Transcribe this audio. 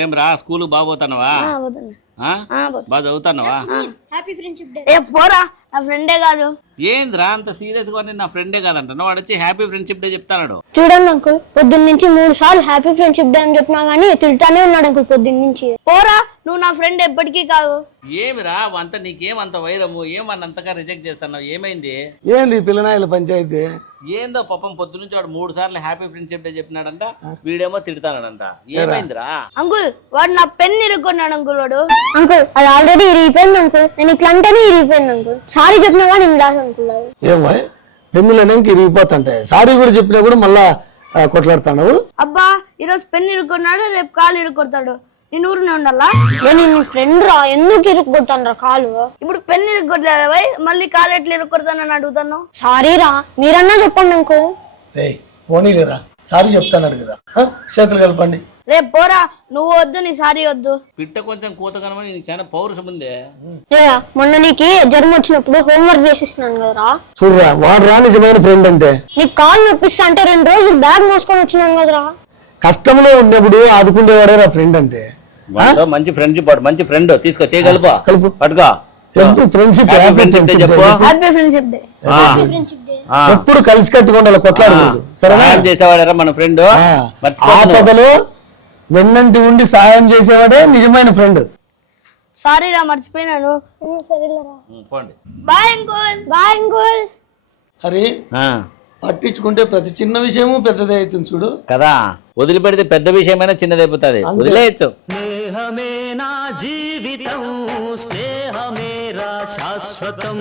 ఏం రా స్కూల్ బాగా పోతానవా బాగా చదువుతానవా పోరా నా ఫ్రెండే కాదు. ఏంద్రా అంత సీరియస్ గా నా ఫ్రెండే కాదంటాను వాడు వచ్చి హ్యాపీ ఫ్రెండ్షిప్ డే చెప్తాడు. చూడండి అంకుల్, పొద్దున్న నుంచి 3 సార్లు హ్యాపీ ఫ్రెండ్షిప్ డే అని చెప్పినా గానీ తింటానే ఉన్నాడు అంకుల్ పొద్దున్న నుంచి. పోరా నువ్వు నా ఫ్రెండ్ ఎప్పటికీ కాదు. ఏమిరా అంత నీకేమంత వైరము ఏమన్నంతగా రిజెక్ట్ చేస్తున్నావు ఏమైంది? ఏంది పిల్లనాయల పంచాయతీ? ఏందో పాపం పొద్దు నుంచి వాడు 3 సార్లు హ్యాపీ ఫ్రెండ్షిప్ డే చెప్పినాడంట, వీడేమో తిడతానంట. ఏమైందిరా? అంకుల్ వాడు నా పెన్ ఇరుక్కున్నాడు అంకుల్. వాడు అంకుల్ అది ఆల్రెడీ ఇరిగిపోయింది అంకుల్. నేను ఇట్లా అంటేనే ఇరిగిపోయింది అంకుల్. సారీ చెప్పినా కానీ నేను రాదు అంకుల్. ఏమో పెన్నులనేకి ఇరిగిపోతుంటాయి. సారీ కూడా చెప్పినా కూడా మళ్ళా కొట్లాడుతున్నావు. అబ్బా ఈరోజు పెన్ ఇరుక్కున్నాడు, రేపు కాలు ఇరుక్కొడతాడు. నేను ఊరినే ఉండాలా? నేను నీ ఫ్రెండ్ రా, ఎందుకు ఇరుక్కొడతాను రా కాలు? ఇప్పుడు పెన్ ఇరుక్కొట్టలేదు మళ్ళీ కాలు ఎట్లా ఇరుక్కొడతానని అడుగుతాను. సారీ రా, మీరన్నా చెప్పండి అంకుల్. రేయ్ పోనీలేరా, సారీ చెప్తాన్నాడు కదా, చేతులు కలపండి. రేపు పోరా, నువ్వు వద్దు నీ సారీ వద్దు. పిట్ట కొంచెం కూత కనమని నీకు చాలా పౌరుషం ఉందే. మొన్న నీకు జ్వరం వచ్చినప్పుడు హోంవర్క్ చేసిస్తున్నాను కదరా. చూడరా వాడు రా నిజమైన ఫ్రెండ్ అంటే. నీకు కాలు నొప్పిస్తా అంటే 2 రోజులు బ్యాగ్ మోసుకొని వచ్చినాను కదరా. కష్టంలో ఉన్నప్పుడు ఆదుకుండేవాడే నా ఫ్రెండ్ అంటే. మంచి ఫ్రెండ్షిప్ వాడు, మంచి ఫ్రెండ్. తీసుకో చేయగలపా, కలుపు పట్టుకో. ఫ్రెండ్షిప్ చెప్పు. Happy friendship day. ఎప్పుడు కలిసి కట్టుకుండాలి, కొట్లాడకూడదు. సరేనా? చేసేవాడరా మన ఫ్రెండ్. ఆపదలో వెన్నంటి ఉండి సాయం చేసేవాడే నిజమైన ఫ్రెండ్. సారీ రా మర్చిపోయినాను. పోండి. Bye uncle. Bye uncle. అరే పట్టించుకుంటే ప్రతి చిన్న విషయము పెద్దదే అవుతుంది చూడు కదా. వదిలిపెడితే పెద్ద విషయమైనా చిన్నదైపోతుంది. వదిలేయచ్చు. స్నేహమే నా జీవితం, స్నేహమే రా శాశ్వతం.